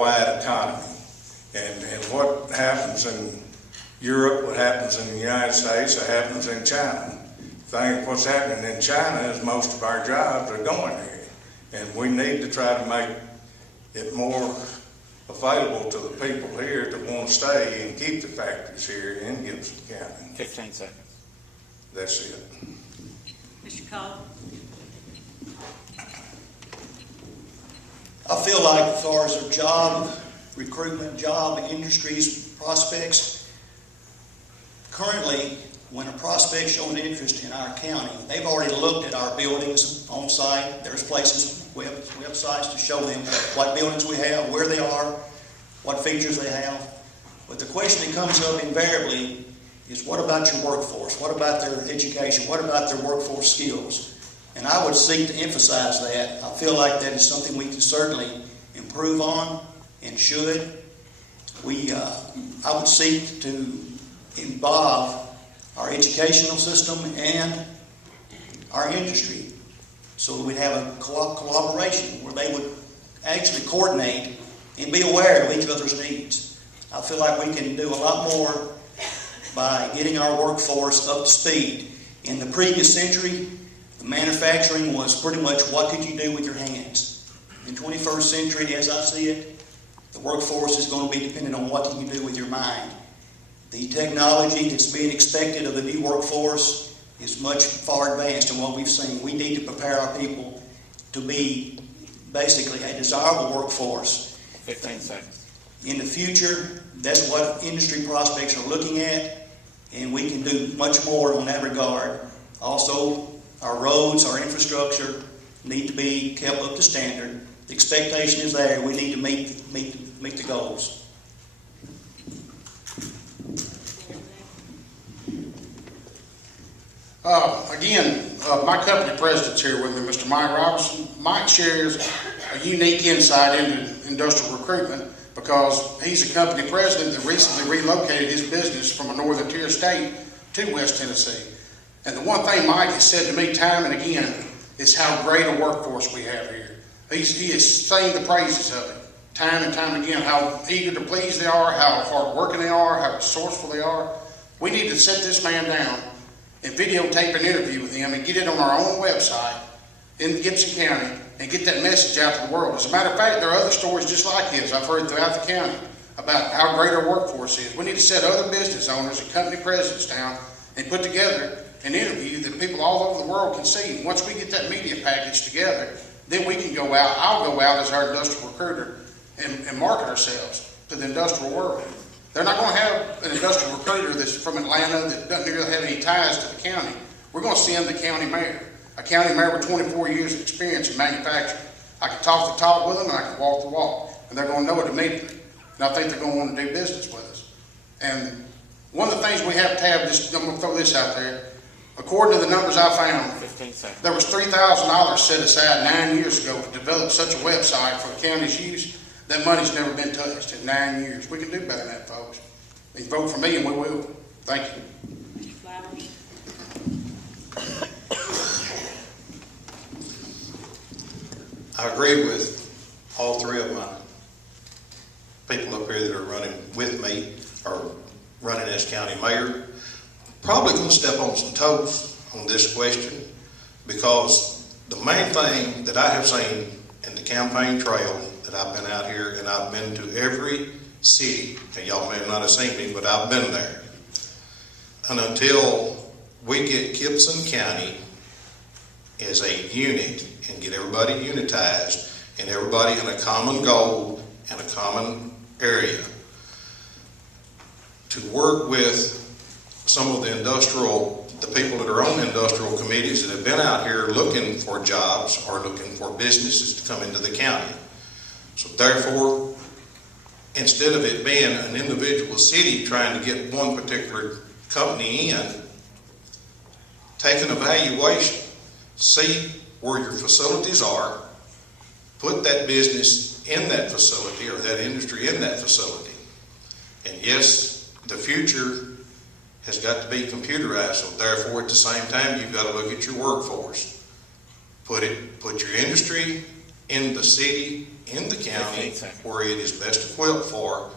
wide economy. And what happens in Europe, what happens in the United States, what happens in China. What's happening in China is most of our jobs are going here. And we need to try to make it more available to the people here to want to stay and keep the factories here in Gibson County. 15 seconds. That's it. Mr. Cole? I feel like as far as their job recruitment, job industries, prospects, currently when a prospect shows an interest in our county, they've already looked at our buildings on site. There's places, websites to show them what buildings we have, where they are, what features they have. But the question that comes up invariably is, what about your workforce? What about their education? What about their workforce skills? And I would seek to emphasize that. I feel like that is something we can certainly improve on and should. I would seek to involve our educational system and our industry so that we'd have a collaboration where they would actually coordinate and be aware of each other's needs. I feel like we can do a lot more by getting our workforce up to speed. In the previous century, the manufacturing was pretty much what could you do with your hands. In the 21st century, as I see it, the workforce is going to be dependent on what you can do with your mind. The technology that's being expected of the new workforce is much far advanced in what we've seen. We need to prepare our people to be basically a desirable workforce. 15 seconds. In the future, that's what industry prospects are looking at, and we can do much more on that regard. Also, our roads, our infrastructure need to be kept up to standard. The expectation is there. We need to meet the goals. My company president's here with me, Mr. Mayoral. Mike shares a unique insight into industrial recruitment because he's a company president that recently relocated his business from a northern tier state to West Tennessee. And the one thing Mike has said to me time and again is how great a workforce we have here. He has sang the praises of it time and time again, how eager to please they are, how hard-working they are, how resourceful they are. We need to sit this man down and videotape an interview with him and get it on our own website in Gibson County and get that message out to the world. As a matter of fact, there are other stories just like his I've heard throughout the county about how great our workforce is. We need to set other business owners and company presidents down and put together an interview that people all over the world can see. And once we get that media package together, then we can go out. I'll go out as our industrial recruiter and market ourselves to the industrial world. They're not going to have an industrial recruiter that's from Atlanta that doesn't really have any ties to the county. We're going to send the county mayor, a county mayor with 24 years of experience in manufacturing. I can talk the talk with them and I can walk the walk. And they're going to know it immediately. And I think they're going to want to do business with us. And one of the things we have to have, I'm going to throw this out there, according to the numbers I found, 15 seconds. there was $3,000 set aside 9 years ago to develop such a website for the county's use. That money's never been touched in 9 years. We can do better than that, folks. You vote for me and we will. Thank you. Mr. Flowers? I agree with all three of my people up here that are running with me, or running as county mayor. Probably going to step on some toes on this question because the main thing that I have seen in the campaign trail that I've been out here, and I've been to every city, and y'all may not have seen me, but I've been there. And until we get Gibson County as a unit and get everybody unitized and everybody in a common goal and a common area to work with some of the people that are on industrial committees that have been out here looking for jobs or looking for businesses to come into the county. So therefore, instead of it being an individual city trying to get one particular company in, take an evaluation, see where your facilities are, put that business in that facility or that industry in that facility. And yes, the future has got to be computerized, so therefore at the same time you've got to look at your workforce. Put your industry in the city in the county where it is best equipped for.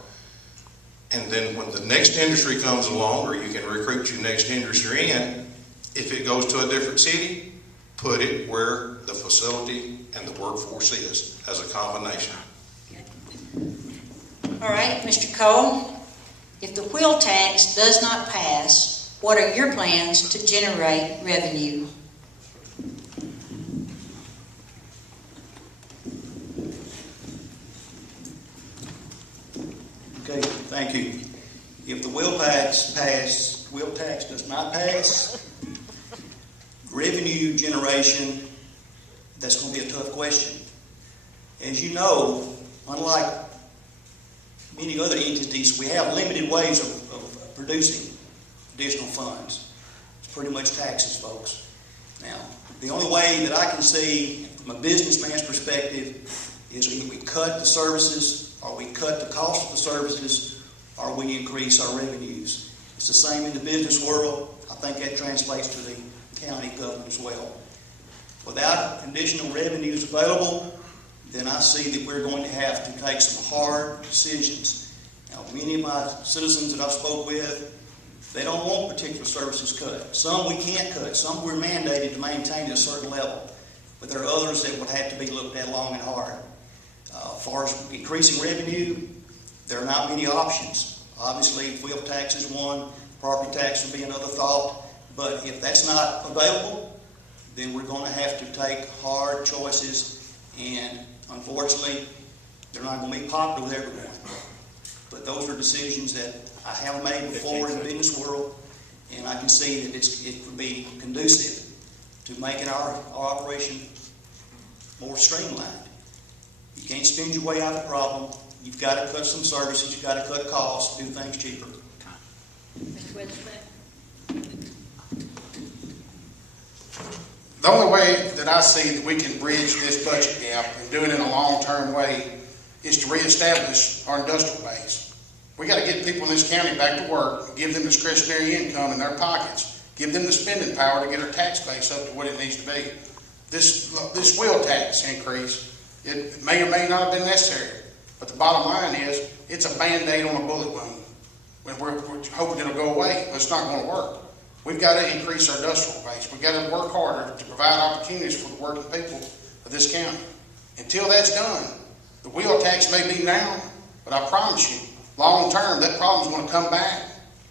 And then when the next industry comes along, or you can recruit your next industry in, if it goes to a different city, put it where the facility and the workforce is as a combination. All right, Mr. Cole, if the wheel tax does not pass, what are your plans to generate revenue? Okay, thank you. If the wheel tax does not pass, revenue generation, that's going to be a tough question. As you know, unlike many other entities, we have limited ways of producing additional funds. It's pretty much taxes, folks. Now, the only way that I can see from a businessman's perspective is either we cut the services, or we cut the cost of the services, or we increase our revenues. It's the same in the business world. I think that translates to the county government as well. Without additional revenues available, then I see that we're going to have to take some hard decisions. Now, many of my citizens that I've spoke with, they don't want particular services cut. Some we can't cut. Some we're mandated to maintain at a certain level. But there are others that would have to be looked at long and hard. As far as increasing revenue, there are not many options. Obviously, wheel tax is one. Property tax would be another thought. But if that's not available, then we're going to have to take hard choices. And unfortunately, they're not going to be popular with everyone. But those are decisions that I have made before in the business world, and I can see that it would be conducive to making our operation more streamlined. You can't spend your way out of the problem. You've got to cut some services. You've got to cut costs, do things cheaper. Mr. Weatherspoon? The only way that I see that we can bridge this budget gap and do it in a long-term way is to reestablish our industrial base. We got to get people in this county back to work, give them discretionary income in their pockets, give them the spending power to get our tax base up to what it needs to be. This wheel tax increase, it may or may not have been necessary, but the bottom line is it's a Band-Aid on a bullet wound. We're hoping it'll go away, but it's not going to work. We've got to increase our industrial base. We've got to work harder to provide opportunities for the working people of this county. Until that's done, the wheel tax may be down, but I promise you, long term, that problem's going to come back,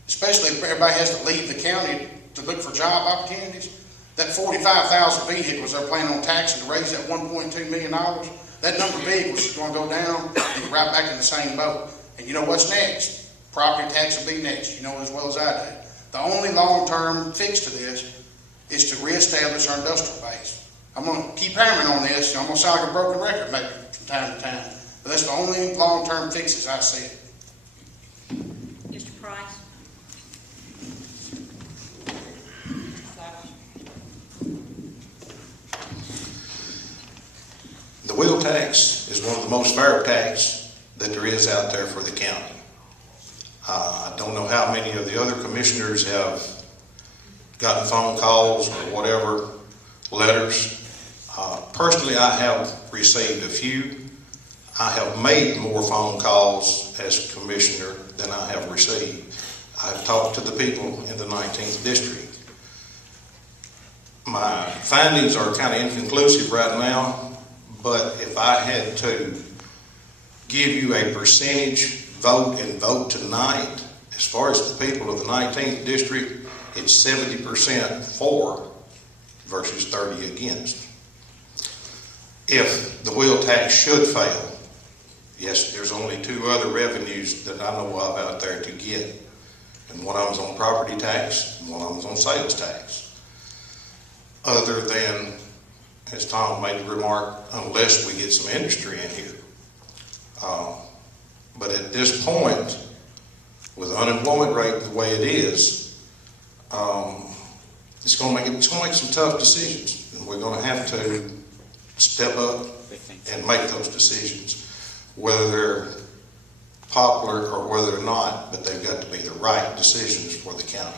especially if everybody has to leave the county to look for job opportunities. That 45,000 vehicles they're planning on taxing to raise that $1.2 million, that number of vehicles is going to go down and get right back in the same boat. And you know what's next? Property tax will be next. You know as well as I do. The only long-term fix to this is to reestablish our industrial base. I'm going to keep hammering on this. I'm going to sound like a broken record maybe from time to time. But that's the only long-term fixes I see. Mr. Price? The wheel tax is one of the most fair tax that there is out there for the county. I don't know how many of the other commissioners have gotten phone calls or whatever, letters. Personally, I have received a few. I have made more phone calls as commissioner than I have received. I've talked to the people in the 19th district. My findings are kind of inconclusive right now, but if I had to give you a percentage vote and vote tonight, as far as the people of the 19th district, it's 70% for versus 30 against. If the wheel tax should fail, yes, there's only two other revenues that I know of out there to get. And one of them's on property tax, and one of them's on sales tax. Other than, as Tom made the remark, unless we get some industry in here. But at this point, with the unemployment rate the way it is, it's going to make some tough decisions. And we're going to have to step up and make those decisions, whether they're popular or whether they're not, but they've got to be the right decisions for the county.